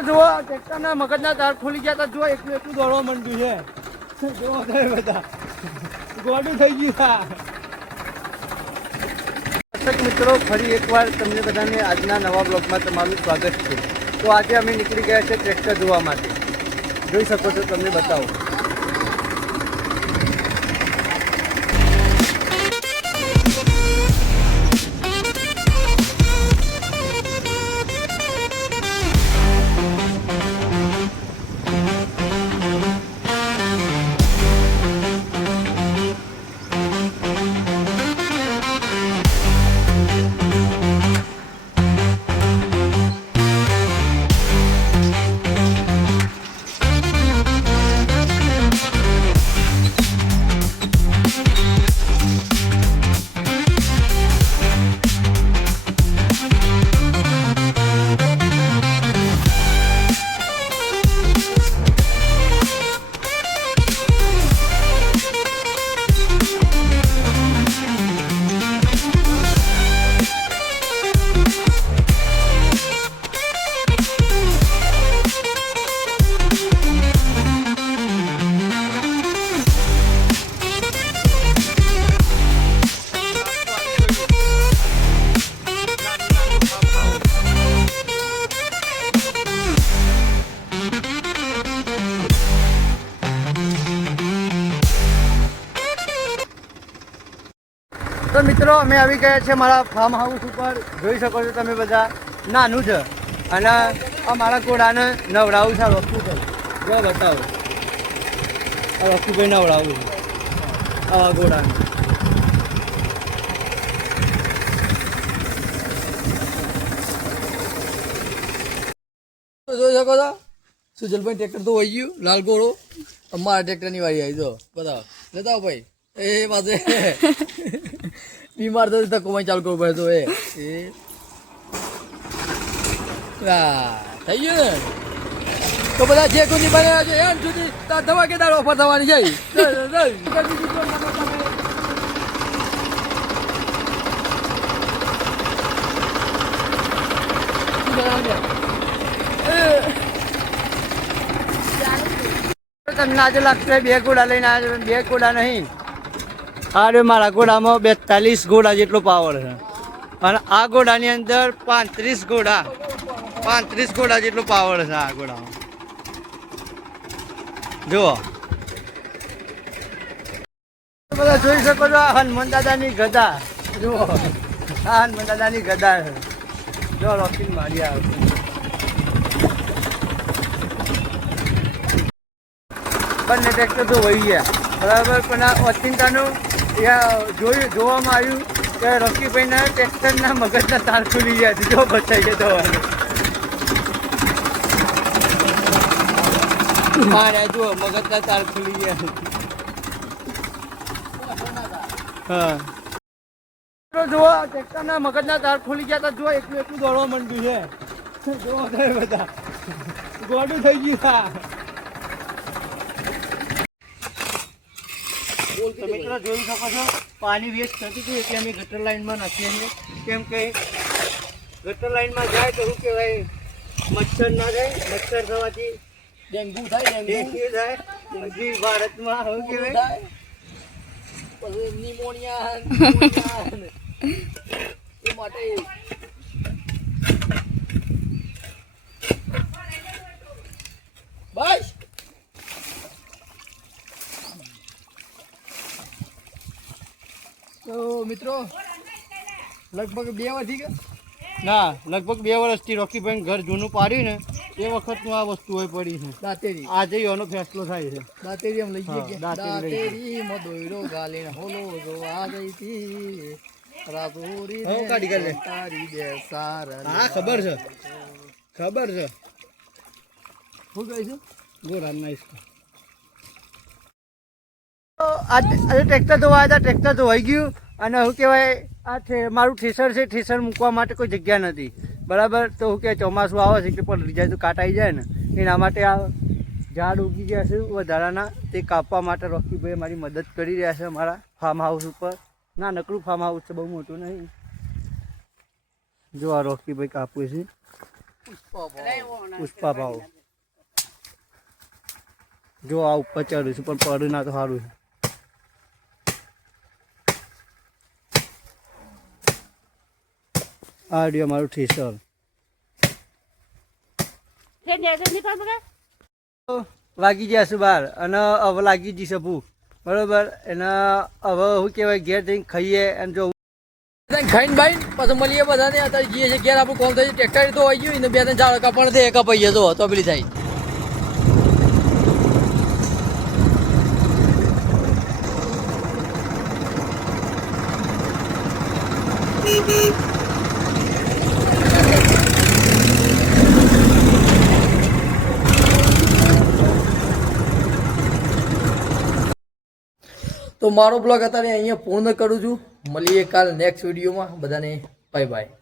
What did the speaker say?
જુઓ ટ્રેક્ટરના મગજના તાર ખોલી ગયા હતા. જુઓ એટલું એટલું દોડવા માંડ્યું છે. જુઓ બધા ગોડું થઈ ગયું. દર્શક મિત્રો, ફરી એકવાર તમને બધાને આજના નવા બ્લોગમાં તમારું સ્વાગત છે. તો આજે અમે નીકળી ગયા છે ટ્રેક્ટર જોવા માટે. જોઈ શકો છો, તમને બતાવો. તો મિત્રો, અમે આવી ગયા છે મારા ફાર્મ હાઉસ ઉપર. જોઈ શકો છો તમે બધા. નાનું છે અને આ મારા ઘોડાને નવડાવું છે. રોકીભાઈ જો બતાવો. આ રોકીભાઈ નવડાવું છે આવા ઘોડાને. જોઈ શકો છો સુજલભાઈ ટ્રેક્ટર તો વહી ગયું. લાલ ઘોડો અમારા ટ્રેક્ટરની વાળી આવી. જો બતાવો, લેતા ભાઈ. એ પાસે બીમાર થતો કમાઈ ચાલુ કરવું પડે. તો એ થઈ ગયું ને. તો બધા જે કોઈ બન્યા છે એમ સુધી ધમાકેદાર ઓફર થવાની છે. તમને આજે લાગશે બે ઘોડા લઈને આવ્યા. બે ઘોડા નહીં, અરે મારા ઘોડામાં 42 ઘોડા જેટલો પાવર છે. અને આ ઘોડાની અંદર 35 ઘોડા જેટલો પાવર છે આ ઘોડામાં. જુઓ બધા જોઈ શકો છો. હનુમાન દાદાની ગદા. જુઓ આ હનુમાન દાદાની ગદા છે. જો રોકીન મારી આવે. બંને ટ્રેક્ટર તો વહી ગયા બરાબર. પણ આ ઓચિંતાનું જોવામાં આવ્યું કે રોકીભાઈના ટ્રેક્ટરના મગજના તાર ખુલી ગયા છે. જો બચાઈ ગયા તો મારે જુઓ મગજના તાર ખુલી ગયા. હા જુઓ ટ્રેક્ટરના મગજના તાર ખુલી ગયા હતા. જુઓ એટલું એટલું દોડવા માંડ્યું છે. જુઓ બધા ગોડું થઈ ગયું. તો મિત્રો જોઈ શકો છો, પાણી વેસ્ટ થતું હતું એટલે અમે ગટર લાઈનમાં નાખીએ છીએ. કેમ કે ગટર લાઈનમાં જાય તો શું કહેવાય, મચ્છર ના જાય. મચ્છર થવાથી ડેન્ગ્યુ થાય. હજી ભારતમાં શું કહેવાય, નિમોનિયા એ માટે બસ. તો મિત્રો લગભગ 2 વર્ષથી કે ના લગભગ 2 વર્ષથી રોકીભાઈ ઘર જૂનું પાડ્યું ને એ વખતનું આ વસ્તુ હોય પડી છે. દાંતેરી આજે એનો ફેસલો થાય છે. દાંતેરી એમ લઈ ગઈ. દાંતેરી મદોયરો ગાલીને હોલો જોવા ગઈ હતી રાધોરી હો કાઢી ગલે તારી બે સાર. હા ખબર છે શું કહે છે ગોરા નાઈસ. આજે ટ્રેક્ટર ધોવા હતા. ટ્રેક્ટર ધોવાઈ ગયું. અને શું કહેવાય, આ મારું ઠેસર છે. ઠેસર મૂકવા માટે કોઈ જગ્યા નથી બરાબર. તો શું કહેવાય, ચોમાસું આવે છે એટલે પલળી જાય તો કાટ આવી જાય ને, એના માટે આ ઝાડ ઉગી ગયા છે વધારાના. તે કાપવા માટે રોકીભાઈ મારી મદદ કરી રહ્યા છે અમારા ફાર્મ હાઉસ ઉપર. ના નકરું ફાર્મ હાઉસ છે, બહુ મોટું નહીં. જો આ રોકીભાઈ કાપું છે. પુષ્પા ભાવ જો આ ઉપર ચડ્યું છું પણ પડ્યું ના તો સારું આ રહ્યું અમારું થ્રેસર વાગી જશે બાર અને હવે લાગી જશે ભૂખ બરોબર એના હવે શું કહેવાય ઘેર જઈને ખાઈએ અને જો ખાઈને ભાઈ પછી મળીએ બધાને અત્યારે જઈએ છીએ ઘેર આપણું કોમ થાય ટ્રેક્ટર તો આવી ગયું ને 2-3 ઝાડ કપણ દે કપાઈએ તો પેલી થાય તો મારો બ્લોગ અત્યારે અહીંયા પૂર્ણ કરું છું મળીએ કાલ નેક્સ્ટ વિડીયોમાં બધાને બાય બાય